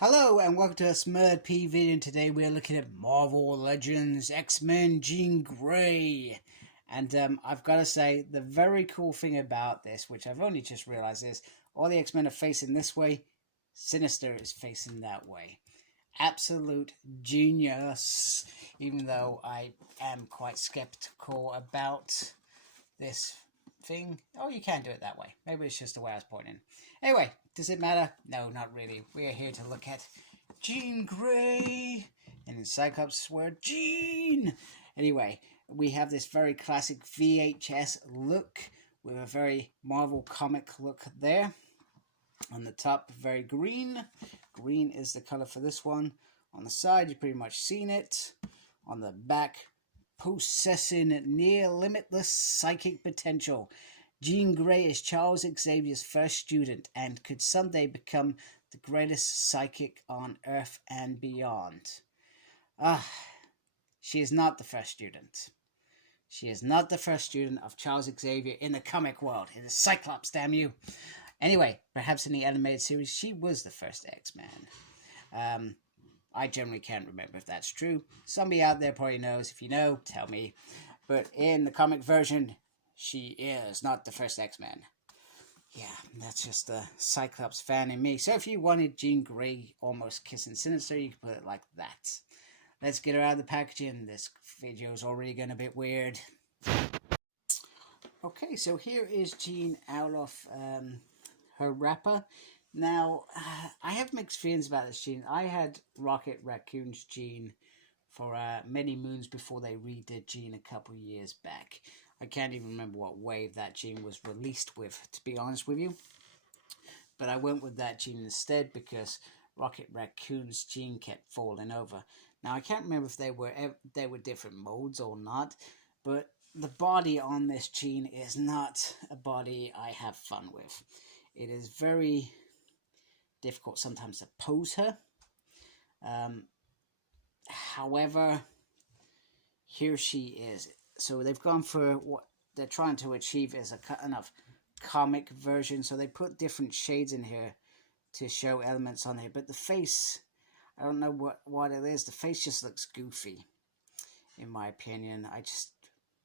Hello and welcome to a Smurd P video, and today we're looking at Marvel Legends X-Men Jean Grey. And I've got to say, the very cool thing about this, which I've only just realized, is all the X-Men are facing this way, Sinister is facing that way. Absolute genius, even though I am quite skeptical about this thing. Oh, you can do it that way. Maybe it's just the way I was pointing. Anyway, does it matter? No, not really. We are here to look at Jean Grey, and in Cyclops' word, Jean. Anyway, we have this very classic VHS look with a very Marvel comic look there. On the top, very green. Green is the color for this one. On the side, you've pretty much seen it. On the back, possessing near limitless psychic potential. Jean Grey is Charles Xavier's first student and could someday become the greatest psychic on Earth and beyond. She is not the first student. She is not the first student of Charles Xavier in the comic world. It is Cyclops, damn you. Anyway, perhaps in the animated series, she was the first X-Man. I generally can't remember if that's true. Somebody out there probably knows. If you know, tell me. But in the comic version, she is not the first X-Men. Yeah, that's just the Cyclops fan in me. So if you wanted Jean Grey almost kissing Sinister, you could put it like that. Let's get her out of the packaging. This video is already getting a bit weird. Okay, so here is Jean out of her wrapper. Now, I have mixed feelings about this Jean. I had Rocket Raccoon's Jean for many moons before they redid Jean a couple years back. I can't even remember what wave that Jean was released with, to be honest with you. But I went with that Jean instead because Rocket Raccoon's Jean kept falling over. Now, I can't remember if they were different molds or not, but the body on this Jean is not a body I have fun with. It is very difficult sometimes to pose her. However, here she is. So they've gone for what they're trying to achieve is a kind of comic version. So they put different shades in here to show elements on here. But the face, I don't know what it is. The face just looks goofy, in my opinion.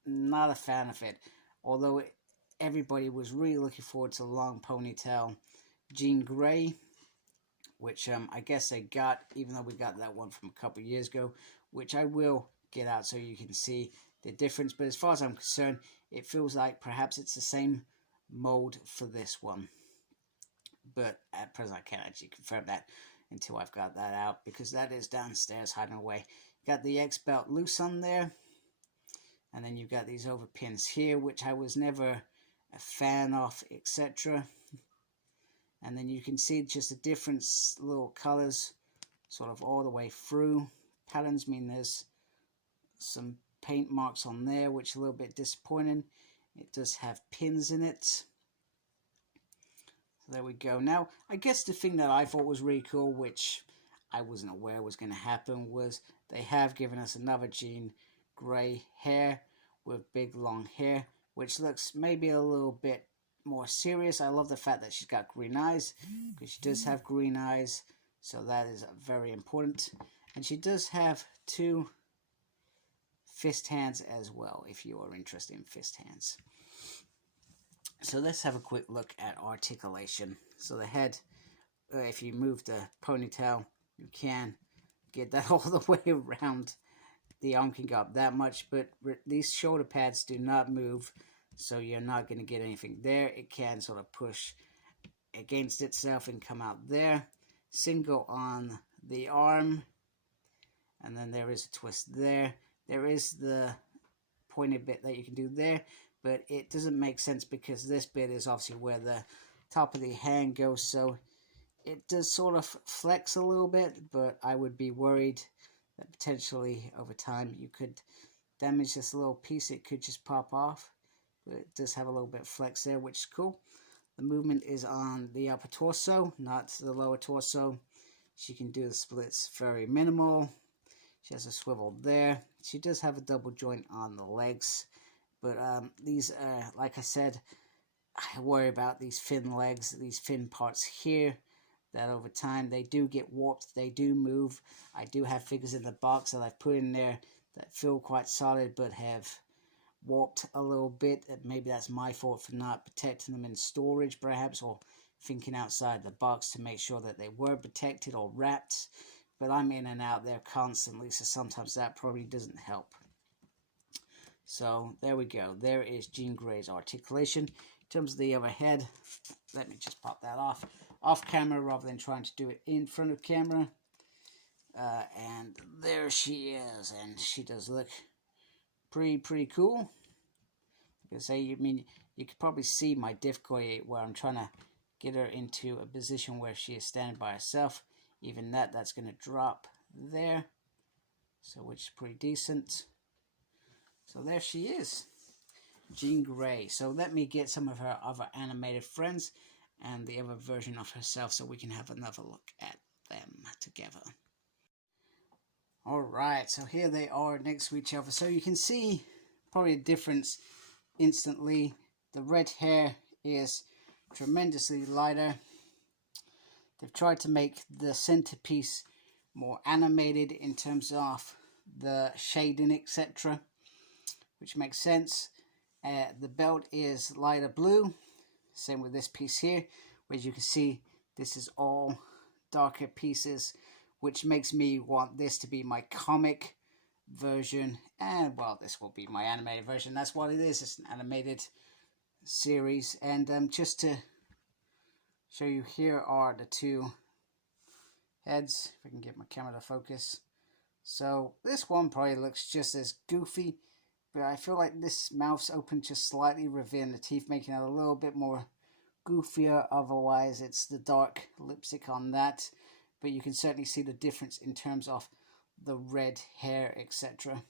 Not a fan of it. Although everybody was really looking forward to the long ponytail Jean Grey, which I guess they got, even though we got that one from a couple of years ago, which I will get out so you can see the difference. But as far as I'm concerned, it feels like perhaps it's the same mold for this one. But at present, I can't actually confirm that until I've got that out, because that is downstairs hiding away. You got the X belt loose on there, and then you've got these over pins here, which I was never a fan of, etc. And then you can see just the different little colors sort of all the way through. Patterns mean there's some paint marks on there, which are a little bit disappointing. It does have pins in it. So there we go. Now, I guess the thing that I thought was really cool, which I wasn't aware was going to happen, was they have given us another Jean Grey hair with big long hair, which looks maybe a little bit more serious. I love the fact that she's got green eyes, because she does have green eyes, so that is very important. And she does have two fist hands as well, if you are interested in fist hands. So let's have a quick look at articulation. So the head, if you move the ponytail, you can get that all the way around. The arm can go up that much, but these shoulder pads do not move, so you're not going to get anything there. It can sort of push against itself and come out there. Single on the arm, and then there is a twist there. There is the pointed bit that you can do there, but it doesn't make sense because this bit is obviously where the top of the hand goes, so it does sort of flex a little bit, but I would be worried that potentially over time you could damage this little piece. It could just pop off, but it does have a little bit of flex there, which is cool. The movement is on the upper torso, not the lower torso. She can do the splits very minimal. She has a swivel there. She does have a double joint on the legs, but these are, like I said, I worry about these thin legs, these thin parts here. that over time they do get warped, they do move. I do have figures in the box that I've put in there that feel quite solid but have warped a little bit. Maybe that's my fault for not protecting them in storage perhaps, or thinking outside the box to make sure that they were protected or wrapped. But I'm in and out there constantly, so sometimes that probably doesn't help. So there we go. There is Jean Grey's articulation. In terms of the other head, let me just pop that off camera rather than trying to do it in front of camera. And there she is, and she does look pretty cool. You could probably see my difficulty where I'm trying to get her into a position where she is standing by herself. Even that's going to drop there, so which is pretty decent. So there she is, Jean Grey. So let me get some of her other animated friends and the other version of herself so we can have another look at them together. Alright, so here they are next to each other. So you can see probably a difference instantly. The red hair is tremendously lighter. They've tried to make the centerpiece more animated in terms of the shading, etc., which makes sense. The belt is lighter blue, same with this piece here, where you can see this is all darker pieces, which makes me want this to be my comic version, and well, this will be my animated version. That's what it is. It's an animated series. And just to show you, here are the two heads, if I can get my camera to focus. So this one probably looks just as goofy, but I feel like this mouth's open just slightly, revealing the teeth, making it a little bit more goofier. Otherwise, it's the dark lipstick on that. But you can certainly see the difference in terms of the red hair, etc.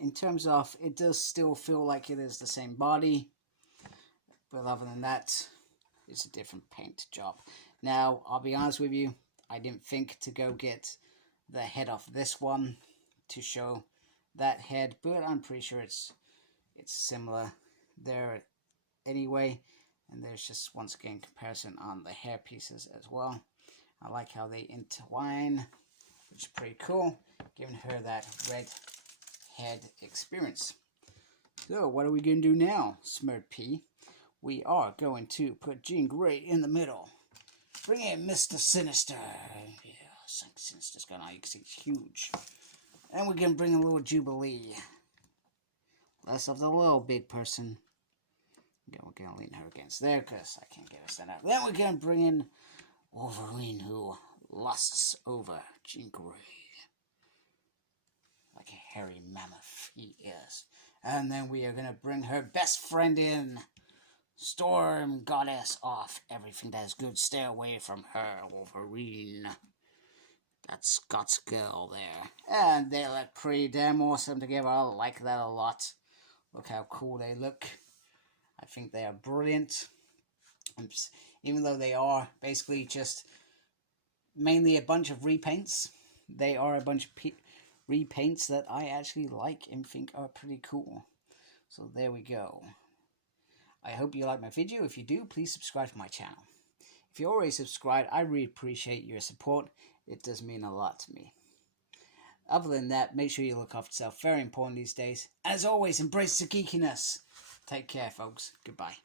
In terms of, it does still feel like it is the same body, but other than that, it's a different paint job. Now, I'll be honest with you, I didn't think to go get the head off this one to show that head, but I'm pretty sure it's similar there anyway. And there's just, once again, comparison on the hair pieces as well. I like how they intertwine, which is pretty cool, giving her that red head experience. So what are we going to do now, Smurd P? We are going to put Jean Grey in the middle. Bring in Mr. Sinister. Yeah, Sinister's going on. You can see it's huge. And we're going to bring in little Jubilee. Less of the little big person. Yeah, we're going to lean her against there because I can't get her stand up. Then we're going to bring in Wolverine, who lusts over Jean Grey. Like a hairy mammoth he is. And then we are going to bring her best friend in. Storm Goddess off. Everything that is good, stay away from her, Wolverine. That's Scott's girl there. And they look pretty damn awesome together. I like that a lot. Look how cool they look. I think they are brilliant. Even though they are basically just mainly a bunch of repaints, they are a bunch of repaints that I actually like and think are pretty cool. So there we go. I hope you like my video. If you do, please subscribe to my channel. If you're already subscribed, I really appreciate your support. It does mean a lot to me. Other than that, make sure you look after yourself. Very important these days. As always, embrace the geekiness. Take care, folks. Goodbye.